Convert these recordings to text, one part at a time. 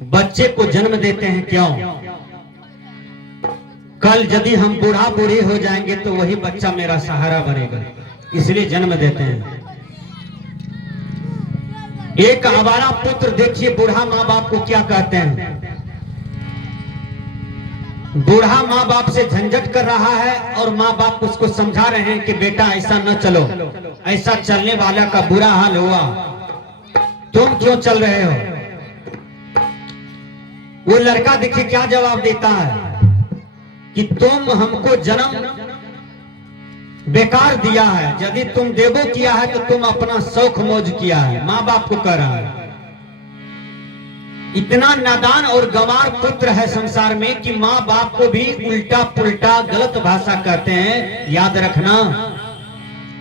बच्चे को जन्म देते हैं क्यों? कल यदि हम बूढ़ा बूढ़ी हो जाएंगे तो वही बच्चा मेरा सहारा बनेगा, इसलिए जन्म देते हैं। एक आवारा पुत्र देखिए बूढ़ा माँ बाप को क्या कहते हैं। बूढ़ा माँ बाप से झंझट कर रहा है और माँ बाप उसको समझा रहे हैं कि बेटा ऐसा न चलो, ऐसा चलने वाला का बुरा हाल हुआ, तुम क्यों चल रहे हो? वो लड़का देखिए क्या जवाब देता है कि तुम हमको जन्म बेकार दिया है, यदि तुम देवो किया है तो तुम अपना शौक मौज किया है। माँ बाप को कह रहा है। इतना नादान और गंवार पुत्र है संसार में कि माँ बाप को भी उल्टा पुल्टा गलत भाषा कहते हैं। याद रखना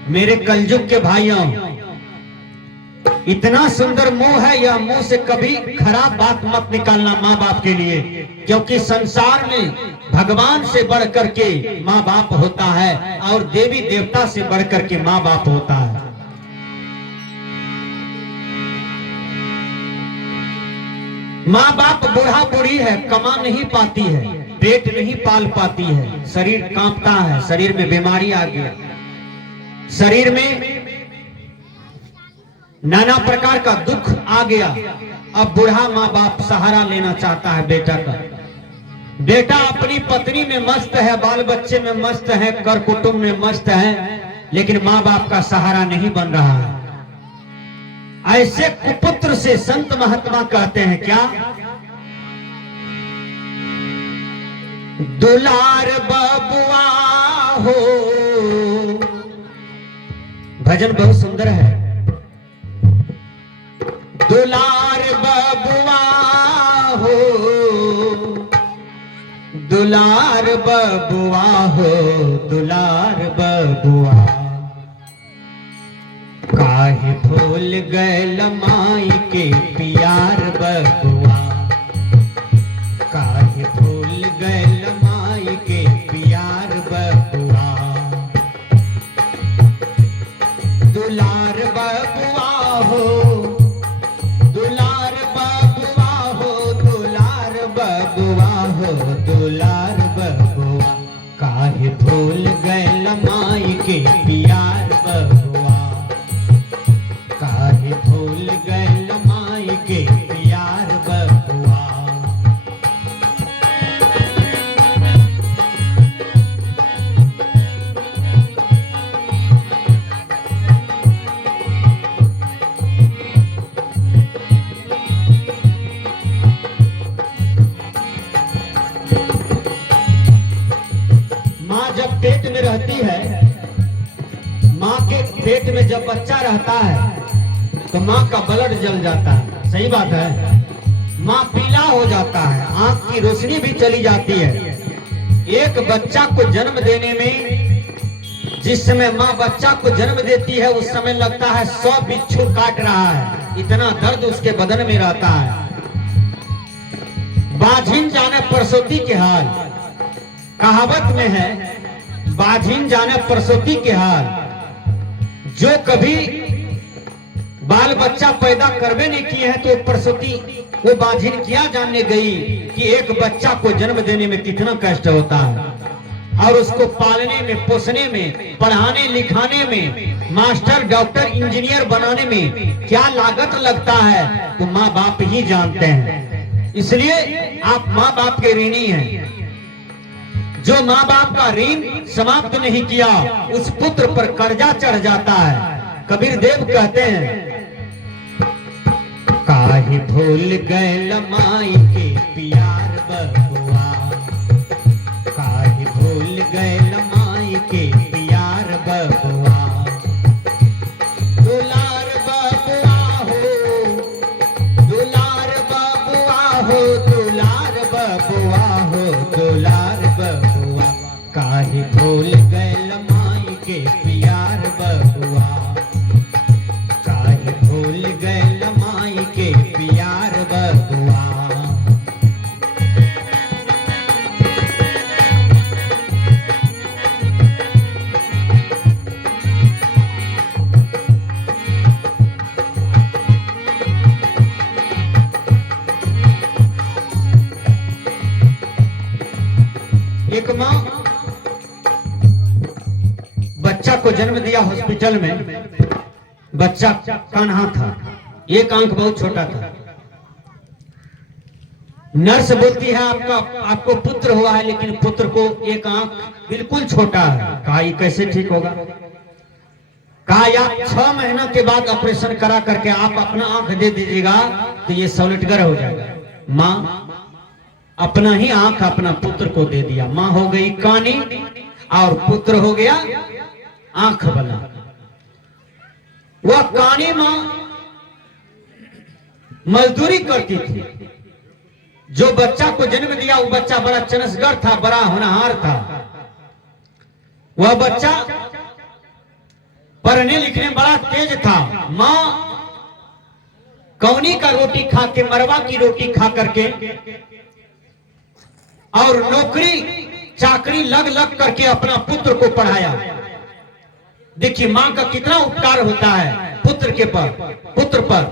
मेरे कलयुग के भाइयों, इतना सुंदर मुंह है, यह मुंह से कभी खराब बात मत निकालना माँ बाप के लिए, क्योंकि संसार में भगवान से बढ़कर के माँ बाप होता है और देवी देवता से बढ़कर के माँ बाप होता है। माँ बाप बूढ़ा बूढ़ी है, कमा नहीं पाती है, पेट नहीं पाल पाती है, शरीर कांपता है, शरीर में बीमारी आ गया, शरीर में नाना प्रकार का दुख आ गया। अब बूढ़ा माँ बाप सहारा लेना चाहता है बेटा का। बेटा अपनी पत्नी में मस्त है, बाल बच्चे में मस्त है, कर कुटुंब में मस्त है, लेकिन माँ बाप का सहारा नहीं बन रहा है। ऐसे कुपुत्र से संत महात्मा कहते हैं क्या? दुलार बबुआ हो। भजन बहुत सुंदर है। दुलार बबुआ हो, दुलार बबुआ हो, दुलार बबुआ, काहे भूल गए लमाई के प्यार बबुआ, काहे भूल गए लमाई के प्यार बबुआ। दुलार बबुआ हो, दुलार बबुआ हो, दुलार बबुआ हो, दुलार बबुआ, काहे भूल गए लमाई के प्यार बबुआ, काहे भूल गए लमाई के प्यार बबुआ। माँ जब पेट में रहती है, माँ के पेट में जब बच्चा रहता है तो माँ का ब्लड जल जाता है, सही बात है। माँ पीला हो जाता है, आंख की रोशनी भी चली जाती है। एक बच्चा को जन्म देने में, जिस समय माँ बच्चा को जन्म देती है उस समय लगता है 100 बिच्छू काट रहा है, इतना दर्द उसके बदन में रहता है। बाझिन जाने प्रसूति के हाल, कहावत में है बाझिन जाने प्रसूति के हाल। जो कभी बाल बच्चा पैदा करवे नहीं किए हैं तो प्रसूति वो बाझिन क्या जानने गई कि एक बच्चा को जन्म देने में कितना कष्ट होता है, और उसको पालने में, पोसने में, पढ़ाने लिखाने में, मास्टर डॉक्टर इंजीनियर बनाने में क्या लागत लगता है तो माँ बाप ही जानते हैं। इसलिए आप माँ बाप के ऋणी हैं। जो माँ बाप का ऋण समाप्त नहीं किया उस पुत्र पर कर्जा चढ़ जाता है। कबीर देव कहते हैं, काहे भूल गए लमाई के प्यार बबुआ, काहे भूल गए लमाई के प्यार बबुआ। दुलार बबुआ हो, दुलार बबुआ हो, दुलार बबुआ हो, दुलार बबुआ, काहे भूल गए लमाई के प्यार बबुआ, काहे भूल गए लमाई के प्यार बबुआ। एक माँ बच्चा को जन्म दिया हॉस्पिटल में। बच्चा कान्हा था, एक आंख बहुत छोटा था। नर्स बोलती है आपको पुत्र हुआ है, लेकिन पुत्र को एक आंख बिल्कुल छोटा है। कहा ये कैसे ठीक होगा? कहा आप 6 महीना के बाद ऑपरेशन करा करके आप अपना आंख दे दीजिएगा तो ये सॉलिडगर हो जाएगा। माँ अपना ही आंख अपना पुत्र को दे दिया। माँ हो गई कानी और पुत्र हो गया आंख वाला। वह कानी माँ मजदूरी करती थी। जो बच्चा को जन्म दिया वो बच्चा बड़ा चनसगर था, बड़ा होनहार था। वह बच्चा पढ़ने लिखने में बड़ा तेज था। माँ कौनी का रोटी खा के, मरवा की रोटी खा करके और नौकरी चाकरी लग लग करके अपना पुत्र को पढ़ाया। देखिए माँ का कितना उपकार होता है पुत्र पर।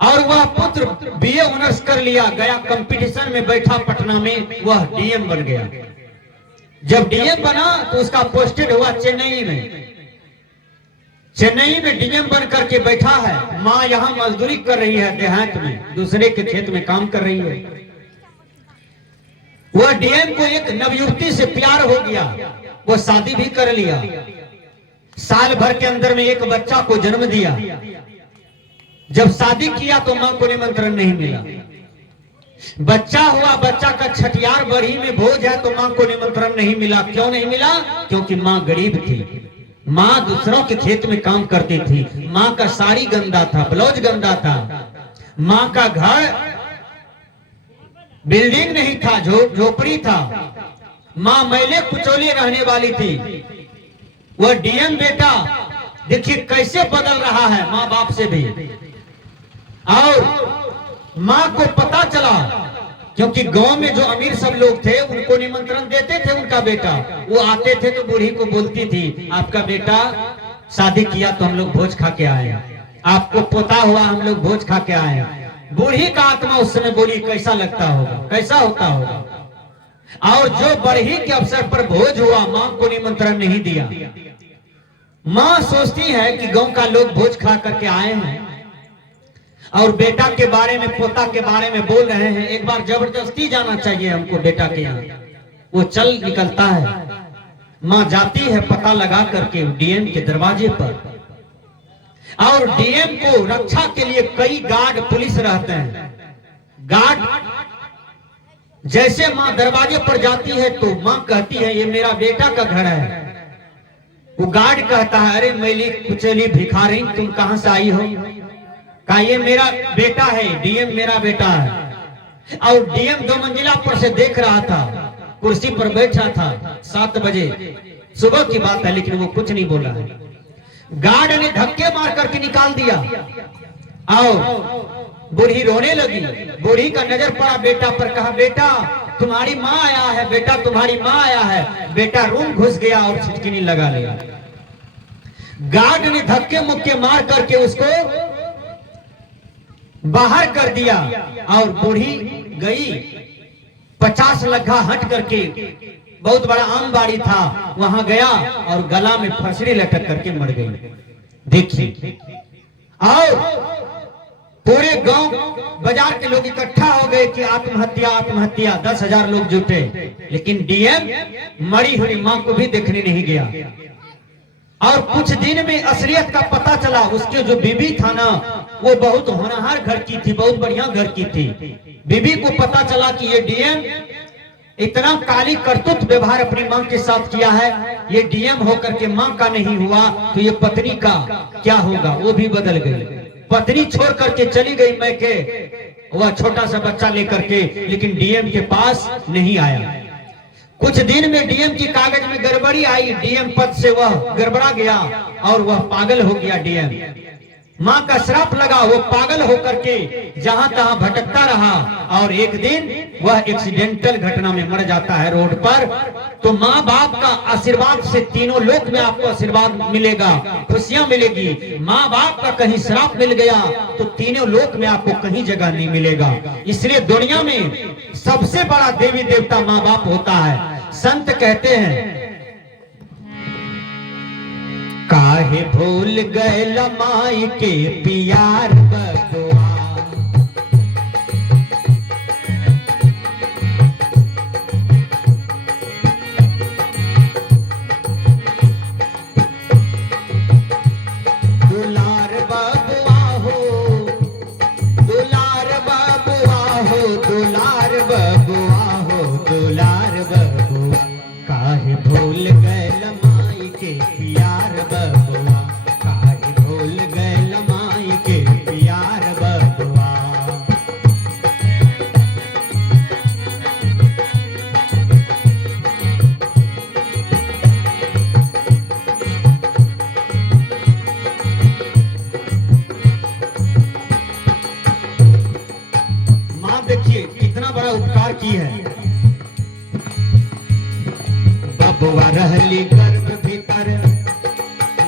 और वह पुत्र बीए ऑनर्स कर लिया, गया कंपटीशन में बैठा पटना में, वह डीएम बन गया। जब डीएम बना तो उसका पोस्टेड हुआ चेन्नई में। चेन्नई में डीएम बन करके बैठा है। माँ यहाँ मजदूरी कर रही है देहात में, दूसरे के खेत में काम कर रही है। वह डीएम को एक नवयुवती से प्यार हो गया, वो शादी भी कर लिया। साल भर के अंदर में एक बच्चा को जन्म दिया। जब शादी किया तो मां को निमंत्रण नहीं मिला। बच्चा हुआ, बच्चा का छठियार बढ़ी में भोज है तो मां को निमंत्रण नहीं मिला। क्यों नहीं मिला? क्योंकि मां गरीब थी। मां दूसरों के खेत में काम करती थी। मां का साड़ी गंदा था, ब्लाउज गंदा था। मां का घर बिल्डिंग नहीं था, झोपड़ी था। मां मैले कुचोली रहने वाली थी। वह डीएम बेटा देखिए कैसे बदल रहा है माँ बाप से भी। और माँ को पता चला, क्योंकि गांव में जो अमीर सब लोग थे उनको निमंत्रण देते थे उनका बेटा। वो आते थे तो बूढ़ी को बोलती थी आपका बेटा शादी किया तो हम लोग भोज खा के आए, आपको पोता हुआ हम लोग भोज खा के आए। बूढ़ी का आत्मा उस समय बोली कैसा लगता होगा, कैसा होता होगा। और जो बढ़ी के अवसर पर भोज हुआ, मां को निमंत्रण नहीं दिया। मां सोचती है कि गांव का लोग भोज खा करके आए हैं और बेटा के बारे में, पोता के बारे में बोल रहे हैं, एक बार जबरदस्ती जाना चाहिए हमको बेटा के यहाँ। वो चल निकलता है। मां जाती है पता लगा करके डीएम के दरवाजे पर, और डीएम को रक्षा के लिए कई गार्ड पुलिस रहते हैं। गार्ड जैसे मां दरवाजे पर जाती है तो मां कहती है ये मेरा बेटा का घर है। वो गार्ड कहता है अरे मैली कुचली भिखारी तुम कहां से आई हो? कहा ये मेरा बेटा है, डीएम मेरा बेटा है। और डीएम 2 मंजिला पर से देख रहा था, कुर्सी पर बैठा था। 7 बजे सुबह की बात है, लेकिन वो कुछ नहीं बोला है। गार्ड ने धक्के मार करके निकाल दिया और बूढ़ी रोने लगी। बूढ़ी का नजर पड़ा बेटा पर, कहा बेटा तुम्हारी माँ आया है, बेटा तुम्हारी माँ आया है। बेटा रूम घुस गया और छिटकिनी लगा लिया। गार्ड ने धक्के मुक्के मार करके उसको बाहर कर दिया और बूढ़ी गई 50 लग्घा हट करके, बहुत बड़ा आम बाड़ी था, वहां गया और गला में फंसरी लटक करके मर गई। देखिए, और पूरे गांव बाजार के लोग इकट्ठा हो गए कि आत्महत्या आत्महत्या। 10,000 लोग जुटे, लेकिन डीएम मरी हुई मां को भी देखने नहीं गया। और कुछ दिन में असलियत का पता चला। उसके जो बीबी था ना, वो बहुत होनहार घर की थी, बहुत बढ़िया घर की थी। बीबी को पता चला कि ये डीएम इतना काली करतूत व्यवहार अपनी मां के साथ किया है, ये डीएम होकर के मां का नहीं हुआ तो ये पत्नी का क्या होगा? वो भी बदल गई। पत्नी छोड़ करके चली गई मैके, वह छोटा सा बच्चा लेकर के, लेकिन डीएम के पास नहीं आया। कुछ दिन में डीएम की कागज में गड़बड़ी आई, डीएम पद से वह गड़बड़ा गया और वह पागल हो गया। डीएम मां का श्राप लगा, वो पागल होकर के जहां तहां भटकता रहा। और एक दिन वह एक्सीडेंटल घटना में मर जाता है रोड पर, तो माँ बाप का आशीर्वाद से तीनों लोक में आपको आशीर्वाद मिलेगा, खुशियां मिलेगी। माँ बाप का कहीं श्राप मिल गया तो तीनों लोक में आपको कहीं जगह नहीं मिलेगा। इसलिए दुनिया में सबसे बड़ा देवी देवता माँ बाप होता है। संत कहते हैं, काहे भूल गए लमाई के पियार बबुआ, दुलार बबुआ हो, दुलार बबुआ हो, दुलार बबुआ हो, दुलार बबुआ, काहे भूल गए लमाई के पियार बबुआ, काहे भूल गए लमाई के पियार बबुआ। माँ देखिए कितना बड़ा उपकार की है। बबुआ रहली गर्भ भीतर,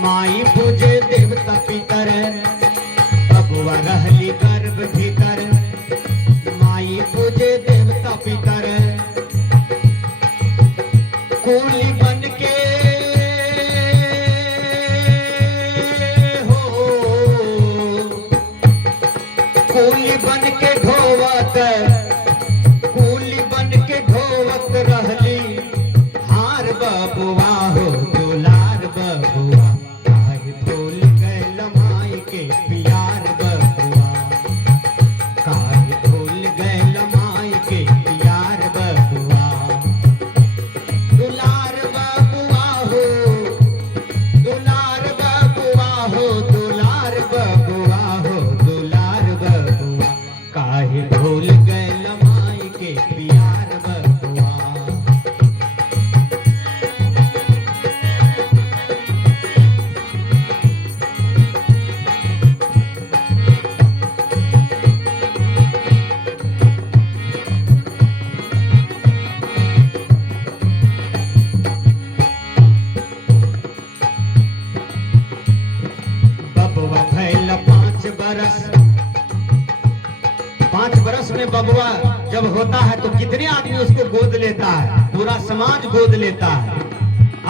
माई पूजे देवता पितर। बबुआ रहली गर्भ भीतर, माई पूजे देवता पितर। कूली बन के हो, कूली बन के ढोवत, कूली बन के ढोवत रहली हार बबुआ हो, दुलार बबुआ, काहे भूल गए लमाई के पियार बबुआ, काहे भूल गए लमाई के पियार बबुआ। दुलार बबुआ हो, दुलार बबुआ हो, दुलार बबुआ हो, दुलार बबुआ, काहे भूल गए लमाई के पियार बबुआ। बबुआ भैल 5 बरस, 5 बरस में बबुआ जब होता है तो कितने आदमी उसको गोद लेता है, पूरा समाज गोद लेता है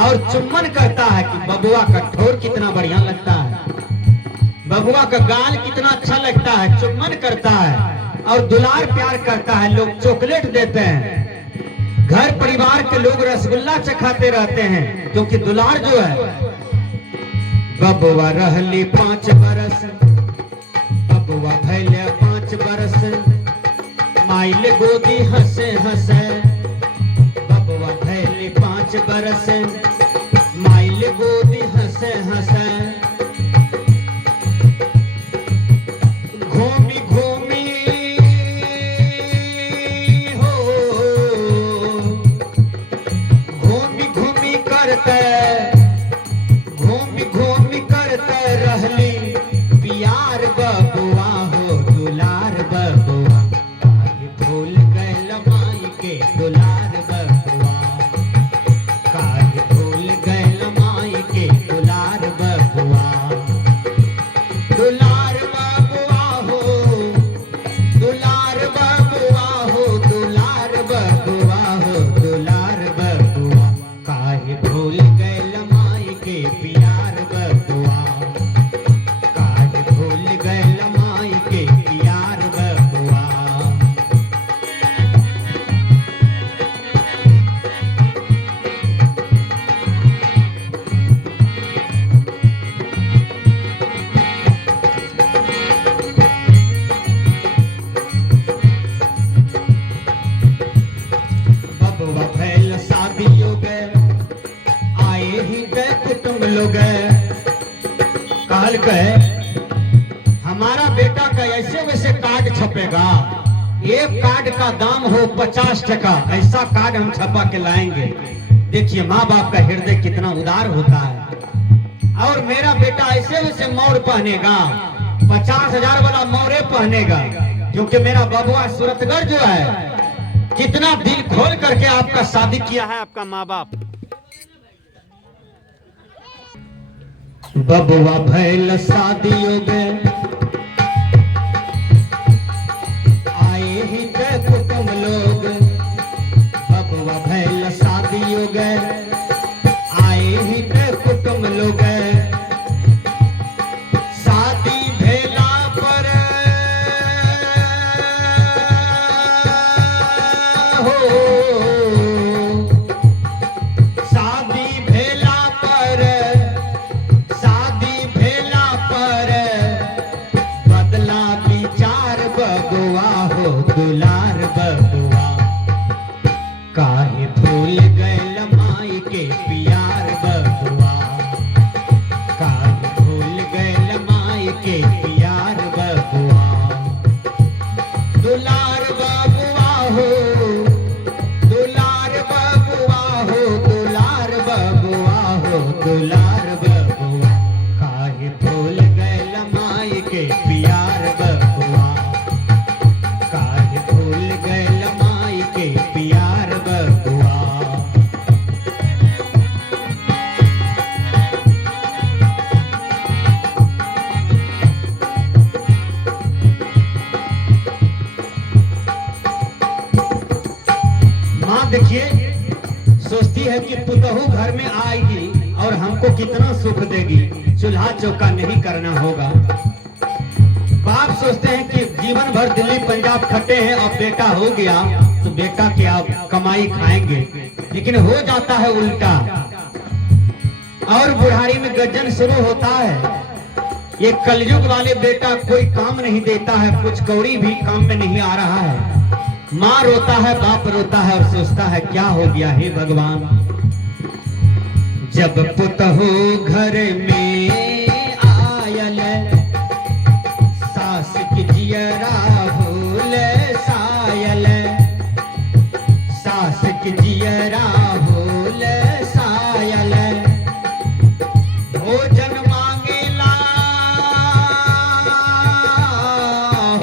और चुम्बन करता है कि बबुआ का ठोर कितना बढ़िया लगता है, बबुआ का गाल कितना अच्छा लगता है, चुम्बन करता है और दुलार प्यार करता है। लोग चॉकलेट देते हैं, घर परिवार के लोग रसगुल्ला चखाते रहते हैं, क्योंकि दुलार जो है। बबुआ रहली 5 बरस, बबुआ भैले 5 बरस, माइले गोदी हंसे हंसे। बबुआ भैले 5 बरस, माइले गोदी हंसे हंसे। घूमी घूमी हो, घूमी घूमी करते, घूमी घूमी करते रहली पियार बबुआ हो, दुलार बबुआ, काहे भूल गए लमाई के दुलार बबुआ, काहे भूल गए लमाई के दुलार बबुआ। दुलार बबुआ हो, दुलार बबुआ हो, दुलार बबुआ हो, दुलार बबुआ, काहे भूल गए लमाई के पियार बबुआ, काहे भूल गए लमाई के पियार बबुआ। बबुआ भैल शादी हो गए, आए ही गए कुटुंब लोग, कहल कहे हमारा बेटा का ऐसे वैसे कार्ड छपेगा, एक कार्ड का दाम हो 50 टका, ऐसा कार्ड हम छपा के लाएंगे। देखिए माँ बाप का हृदय कितना उदार होता है। और मेरा बेटा ऐसे वैसे मोर पहनेगा, 50,000 वाला मोरे पहनेगा, क्योंकि मेरा बबुआ सूरतगढ़ जो है कितना दिल खोल करके आपका शादी किया है आपका माँ बाप। बबुआ भैल शादियों में आए ही थे कुटुंब लोग। बबुआ भैल शादियों में आए ही थे कुटुंब लोग। शादी भेला पर हो, शादी भेला पर, शादी भेला पर बदला विचार बबुआ हो दुलार बबुआ। काहे भूल गए माई के प्यार बबुआ। काहे भूल गए माई के प्यार बबुआ। दुलार बबुआ हो, दुलार बबुआ हो, दुलार बबुआ हो, दुलार बबुआ। काहे भूल गए माई के प्यार बबुआ। काहे भूल गए माई के प्यार बबुआ। माँ देखिए सोचती है कि पुतहू घर में आएगी और हमको कितना सुख देगी, चूल्हा चौका नहीं करना होगा। बाप सोचते हैं कि जीवन भर दिल्ली पंजाब खटे हैं, अब बेटा हो गया तो बेटा क्या कमाई खाएंगे, लेकिन हो जाता है उल्टा। और बुढ़ारी में गजन शुरू होता है। ये कलयुग वाले बेटा कोई काम नहीं देता है, कुछ कौड़ी भी काम में नहीं आ रहा है। माँ रोता है, बाप रोता है और सोचता है क्या हो गया हे भगवान। जब पुतहू घर में आयल सास की जियरा भूल सायल। सास की जियरा भूल सायल। भोजन मांगेला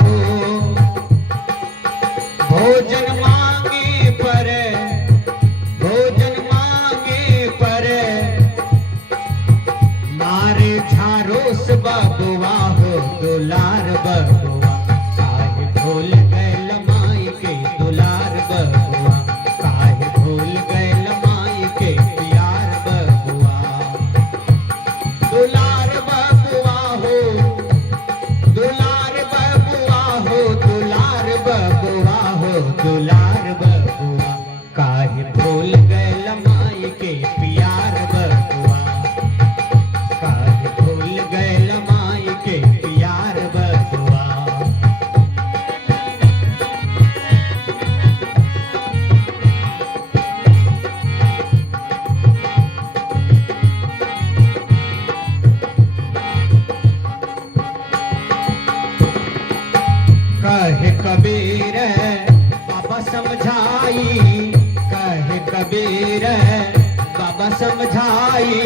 हो, भोजन मांगे पर, भोजन मांगे पर मारे झारोस बबुआ हो दुलार बबुआ। काहे भूल गए माई के दुलार बबुआ। काहे भूल गए माई के प्यार बबुआ। दुलार बबुआ हो, दुलार बबुआ हो, दुलार बबुआ हो, दुलार बबुआ। काहे भूल गए माई के प्यार बबुआ। काहे भूल गए माई के प्यार बबुआ। कहे कबीर बाबा समझाई। कहे कबीर बाबा समझाई।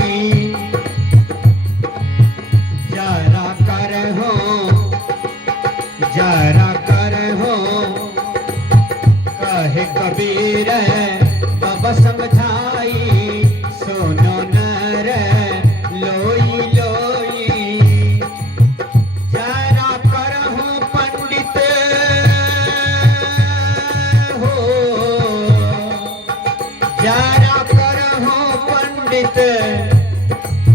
जरा कर हो, जरा कर हो। कहे कबीर बाबा समझाई। सुनो नर लोई लोई। जरा कर हो पंडित हो, जरा कर हो पंडित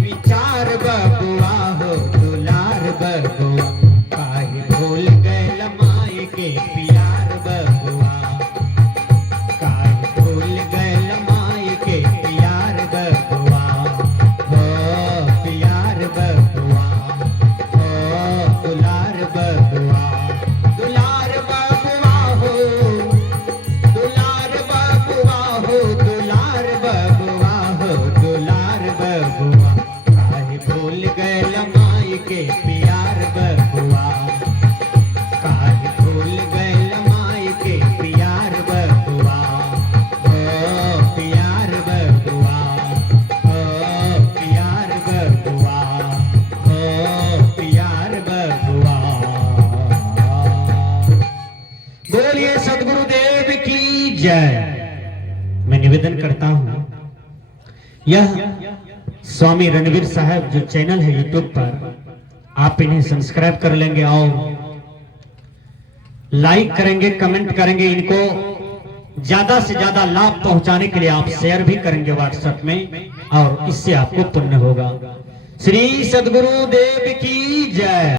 विचार बबुआ हो दुलार बबुआ। काहे भूल गए जय। मैं निवेदन करता हूं, यह स्वामी रणवीर साहब जो चैनल है यूट्यूब पर, आप इन्हें सब्सक्राइब कर लेंगे और लाइक करेंगे, कमेंट करेंगे। इनको ज्यादा से ज्यादा लाभ पहुंचाने के लिए आप शेयर भी करेंगे व्हाट्सएप में, और इससे आपको पुण्य होगा। श्री सद्गुरु देव की जय।